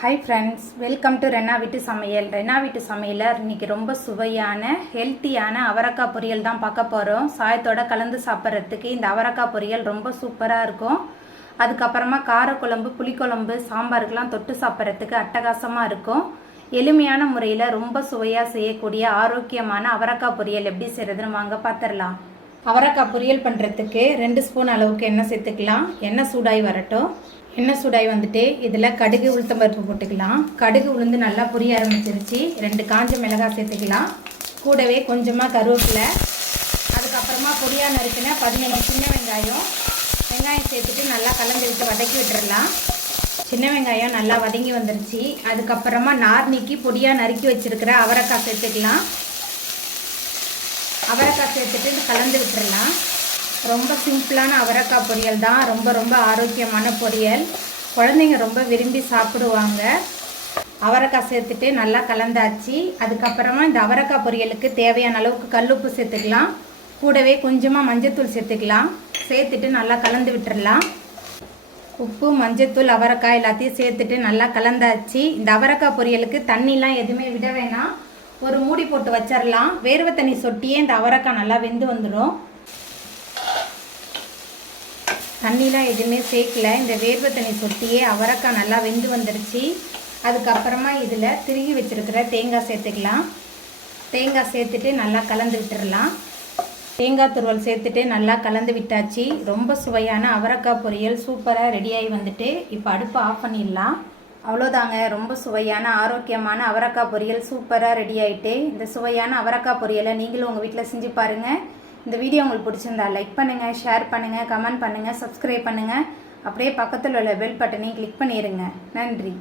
Hi friends, welcome to Renna வீட்டு சமையல். ரென்னா வீட்டு சமையலில் இன்றைக்கி ரொம்ப சுவையான ஹெல்த்தியான அவரக்காய் பொரியல் தான் பார்க்க போகிறோம். சாயத்தோட கலந்து சாப்பிட்றதுக்கு இந்த அவரக்காய் பொரியல் ரொம்ப சூப்பராக இருக்கும். அதுக்கப்புறமா காரக்குழம்பு, புளிக்குழம்பு, சாம்பாருக்கெலாம் தொட்டு சாப்பிட்றதுக்கு அட்டகாசமாக இருக்கும். எளிமையான முறையில் ரொம்ப சுவையாக செய்யக்கூடிய ஆரோக்கியமான அவரக்காய் பொரியல் எப்படி செய்கிறதுன்னு வாங்க பார்த்துடலாம். அவரக்காய் பொரியல் பண்ணுறதுக்கு 2 ஸ்பூன் அளவுக்கு எண்ணெய் சேர்த்துக்கலாம். எண்ணெய் சூடாகி வரட்டும். எண்ணெய் சூடாகி வந்துட்டு இதில் கடுகு, உளுத்தம்பருப்பு போட்டுக்கலாம். கடுகு உளுந்து நல்லா பொரிய ஆரம்பிச்சிருச்சு. 2 காஞ்ச மிளகாய் சேர்த்துக்கலாம். கூடவே கொஞ்சமாக கருவேப்பிலை, அதுக்கப்புறமா பொடியாக நறுக்கின 15 சின்ன வெங்காயம் சேர்த்துட்டு நல்லா கலந்து விட்டு வதக்கி விட்டுறலாம். சின்ன வெங்காயம் நல்லா வதங்கி வந்துருச்சு. அதுக்கப்புறமா நார் நீக்கி பொடியாக நறுக்கி வச்சுருக்கிற அவரைக்காய் சேர்த்துக்கலாம். அவரைக்காய் சேர்த்துட்டு கலந்து விட்டுறலாம். ரொம்ப சிம்பிளான அவரைக்காய் பொரியல் தான். ரொம்ப ஆரோக்கியமான பொரியல். குழந்தைங்க ரொம்ப விரும்பி சாப்பிடுவாங்க. அவரைக்காய் சேர்த்துட்டு நல்லா கலந்தாச்சு. அதுக்கப்புறமா இந்த அவரைக்காய் பொரியலுக்கு தேவையான அளவுக்கு கல்லுப்பு சேர்த்துக்கலாம். கூடவே கொஞ்சமாக மஞ்சத்தூள் சேர்த்துக்கலாம். சேர்த்துட்டு நல்லா கலந்து விட்டுறலாம். உப்பு, மஞ்சத்தூள், அவரைக்காய் எல்லாத்தையும் சேர்த்துட்டு நல்லா கலந்தாச்சு. இந்த அவரைக்காய் பொரியலுக்கு தண்ணிலாம் எதுவுமே விட வேணாம். ஒரு மூடி போட்டு வச்சிடலாம். வேர்வை தண்ணி சொட்டியே இந்த அவரைக்காய் நல்லா வெந்து வந்துடும். தண்ணிலாம் எதுவுமே சேர்க்கல. இந்த வேர்வை தண்ணி சொட்டியே அவரைக்காய் நல்லா வெந்து வந்துடுச்சு. அதுக்கப்புறமா இதில் திருகி வச்சுருக்கிற தேங்காய் சேர்த்துக்கலாம். தேங்காய் சேர்த்துட்டு நல்லா கலந்து விட்டுடலாம். தேங்காய் துருவல் சேர்த்துட்டு நல்லா கலந்து விட்டாச்சு. ரொம்ப சுவையான அவரைக்காய் பொரியல் சூப்பராக ரெடியாகி வந்துட்டு இப்போ அடுப்பை ஆஃப் பண்ணிடலாம். அவ்வளோதாங்க, ரொம்ப சுவையான ஆரோக்கியமான அவரைக்காய் பொரியல் சூப்பராக ரெடி ஆகிட்டு. இந்த சுவையான அவரைக்காய் பொரியலை நீங்களும் உங்கள் வீட்டில் செஞ்சு பாருங்கள். இந்த வீடியோ உங்களுக்கு பிடிச்சிருந்தா லைக் பண்ணுங்கள், ஷேர் பண்ணுங்கள், கமெண்ட் பண்ணுங்கள், சப்ஸ்கிரைப் பண்ணுங்கள். அப்படியே பக்கத்தில் உள்ள பெல் பட்டனையும் கிளிக் பண்ணிடுங்க. நன்றி.